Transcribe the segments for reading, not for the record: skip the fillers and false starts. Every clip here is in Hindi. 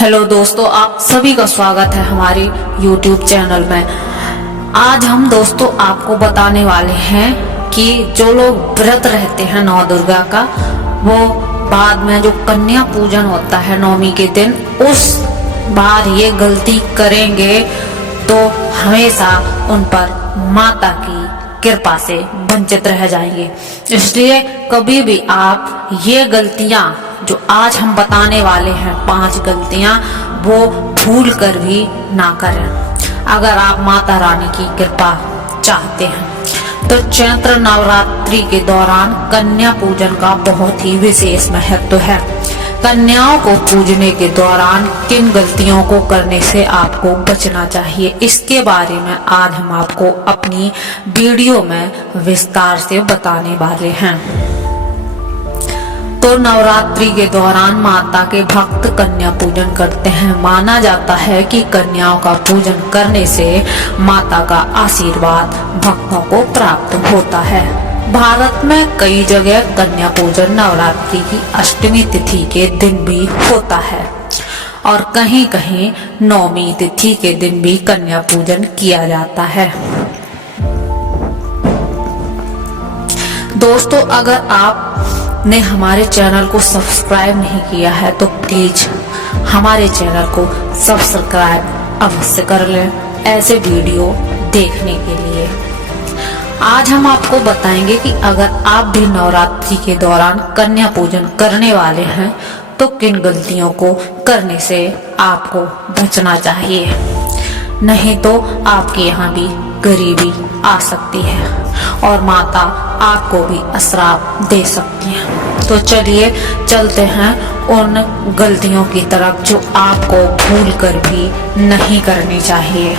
हेलो दोस्तों, आप सभी का स्वागत है हमारे YouTube चैनल में। आज हम दोस्तों आपको बताने वाले हैं कि जो लोग व्रत रहते हैं नौ दुर्गा का, वो बाद में जो कन्या पूजन होता है नवमी के दिन, उस बार ये गलती करेंगे तो हमेशा उन पर माता की कृपा से वंचित रह जाएंगे। इसलिए कभी भी आप ये गलतियां जो आज हम बताने वाले हैं 5 गलतियां, वो भूल कर भी ना करें। अगर आप माता रानी की कृपा चाहते हैं तो चैत्र नवरात्रि के दौरान कन्या पूजन का बहुत ही विशेष महत्व है। कन्याओं को पूजने के दौरान किन गलतियों को करने से आपको बचना चाहिए, इसके बारे में आज हम आपको अपनी वीडियो में विस्तार से बताने वाले हैं। तो नवरात्रि के दौरान माता के भक्त कन्या पूजन करते हैं। माना जाता है कि कन्याओं का पूजन करने से माता का आशीर्वाद भक्तों को प्राप्त होता है। भारत में कई जगह कन्या पूजन नवरात्रि की अष्टमी तिथि के दिन भी होता है और कहीं कहीं नौमी तिथि के दिन भी कन्या पूजन किया जाता है। दोस्तों, अगर आपने हमारे चैनल को सब्सक्राइब नहीं किया है तो प्लीज हमारे चैनल को सब्सक्राइब अवश्य कर लें ऐसे वीडियो देखने के लिए। आज हम आपको बताएंगे कि अगर आप भी नवरात्रि के दौरान कन्या पूजन करने वाले हैं तो किन गलतियों को करने से आपको बचना चाहिए, नहीं तो आपके यहाँ भी गरीबी आ सकती है और माता आपको भी अश्राप दे सकती है। तो चलिए चलते हैं उन गलतियों की तरफ जो आपको भूल कर भी नहीं करनी चाहिए।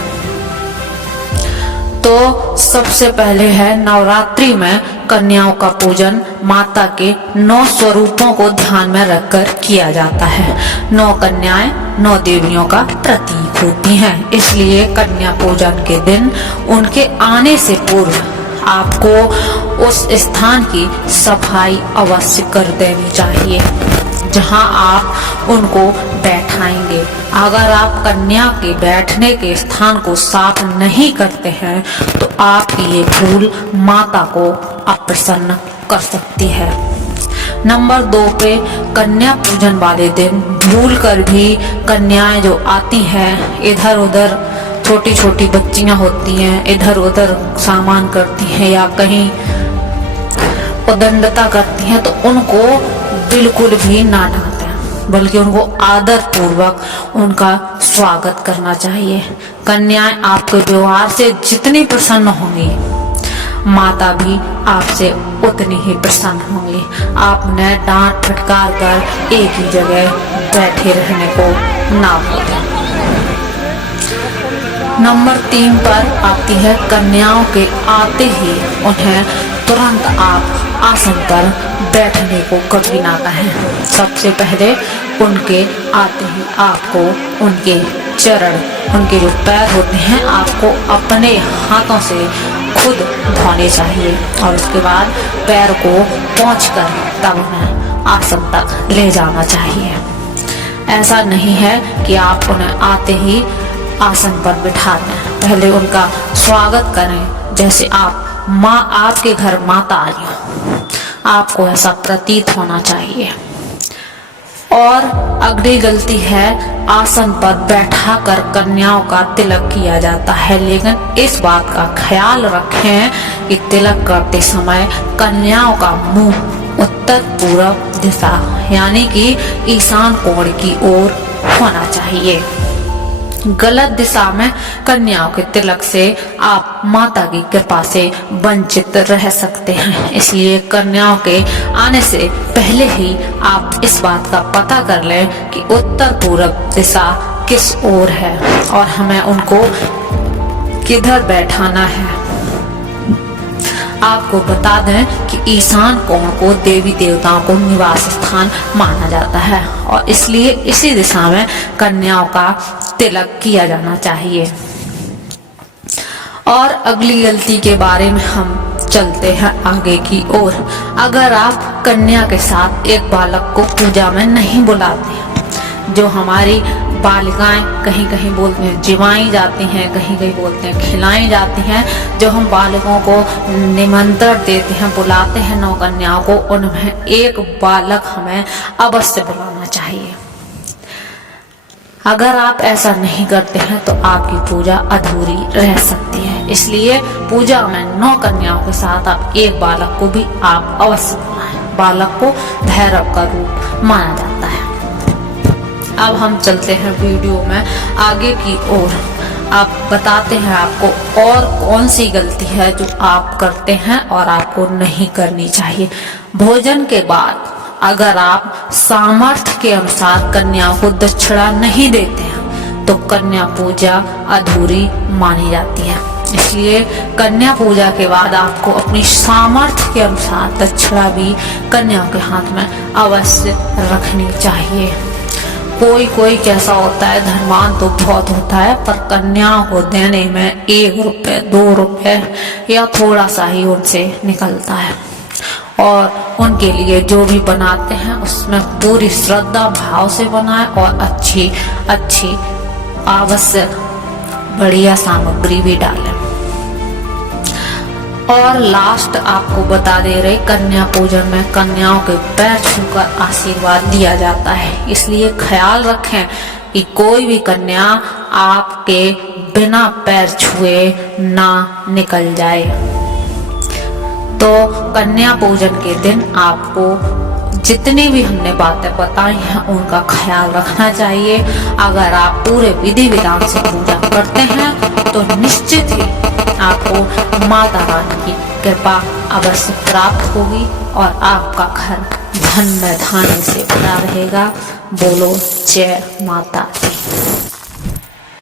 तो सबसे पहले है, नवरात्रि में कन्याओं का पूजन माता के 9 स्वरूपों को ध्यान में रखकर किया जाता है। 9 कन्याएं 9 देवियों का प्रतीक होती हैं, इसलिए कन्या पूजन के दिन उनके आने से पूर्व आपको उस स्थान की सफाई अवश्य कर देनी चाहिए जहां आप उनको बैठाएंगे। अगर आप कन्या के बैठने के स्थान को साफ नहीं करते हैं तो आपकी ये भूल माता को अप्रसन्न कर सकती है। नंबर 2 पे, कन्या पूजन वाले दिन भूल कर भी कन्याएं जो आती हैं, इधर उधर छोटी छोटी बच्चियां होती हैं, इधर उधर सामान करती हैं या कहीं उदंडता करती हैं, तो उनको बिल्कुल भी ना डांटें, बल्कि उनको आदर पूर्वक उनका स्वागत करना चाहिए। कन्याएं आपके व्यवहार से जितनी प्रसन्न होंगी, माता भी आपसे उतनी ही प्रसन्न होंगी। आपने डांट फटकार कर एक ही जगह बैठे रहने को ना भूलें। नंबर 3 पर आती है, कन्याओं के आते ही उन्हें तुरंत आप आसन पर बैठने को कभी ना कहें। सबसे पहले उनके आते ही आपको उनके चरण, उनके जो पैर होते हैं, आपको अपने हाथों से खुद धोने चाहिए और उसके बाद पैर को पोंछकर तब उन्हें आसन तक ले जाना चाहिए। ऐसा नहीं है कि आप उन्हें आते ही आसन पर बिठा दें, पहले उनका स्वागत करें जैसे आप आपके घर माता आई हो, आपको ऐसा प्रतीत होना चाहिए। और अगली गलती है, आसन पर बैठाकर कन्याओं का तिलक किया जाता है, लेकिन इस बात का ख्याल रखें कि तिलक करते समय कन्याओं का मुंह उत्तर पूर्व दिशा यानी कि ईशान कोण की ओर होना चाहिए। गलत दिशा में कन्याओं के तिलक से आप माता की कृपा से वंचित रह सकते हैं, इसलिए कन्याओं के आने से पहले ही आप इस बात का पता कर लें कि उत्तर पूर्व दिशा किस ओर है और हमें उनको किधर बैठाना है। आपको बता दें कि ईशान कोण को देवी देवताओं को निवास स्थान माना जाता है और इसलिए इसी दिशा में कन्याओं का तिलक किया जाना चाहिए। और अगली गलती के बारे में हम चलते हैं आगे की ओर। अगर आप कन्या के साथ एक बालक को पूजा में नहीं बुलाते, जो हमारी बालिकाएं कहीं कहीं बोलते हैं जिवाई जाती हैं, कहीं कहीं बोलते हैं खिलाई जाती हैं, जो हम बालकों को निमंत्रण देते हैं, बुलाते हैं नौ कन्याओं को, उनमें एक बालक हमें अवश्य बुलाना चाहिए। अगर आप ऐसा नहीं करते हैं तो आपकी पूजा अधूरी रह सकती है। इसलिए पूजा में 9 कन्याओं के साथ आप एक बालक को भी आप अवश्य बुलाएं। बालक को भैरव का रूप माना जाता है। अब हम चलते हैं वीडियो में आगे की ओर। आप बताते हैं आपको और कौन सी गलती है जो आप करते हैं और आपको नहीं करनी चाहिए। भोजन के बाद अगर आप सामर्थ्य के अनुसार कन्याओं को दक्षिणा नहीं देते हैं तो कन्या पूजा अधूरी मानी जाती है। इसलिए कन्या पूजा के बाद आपको अपनी सामर्थ्य के अनुसार दक्षिणा भी कन्याओं के हाथ में अवश्य रखनी चाहिए। कोई कैसा होता है, धनवान तो बहुत होता है, पर कन्याओं को देने में 1 रुपये 2 रुपये या थोड़ा सा ही उनसे निकलता है। और उनके लिए जो भी बनाते हैं उसमें पूरी श्रद्धा भाव से बनाए और अच्छी आवश्यक बढ़िया सामग्री भी डालें। और लास्ट आपको बता दे रहे, कन्या पूजन में कन्याओं के पैर छूकर आशीर्वाद दिया जाता है। इसलिए ख्याल रखें कि कोई भी कन्या आपके बिना पैर छुए ना निकल जाए। तो कन्या पूजन के दिन आपको जितनी भी हमने बातें बताई हैं उनका ख्याल रखना चाहिए। अगर आप पूरे विधि विधान से पूजा करते हैं तो निश्चित ही आपको माता रानी की कृपा अवश्य प्राप्त होगी और आपका घर धन में धान्य से भरा रहेगा। बोलो जय माता दी।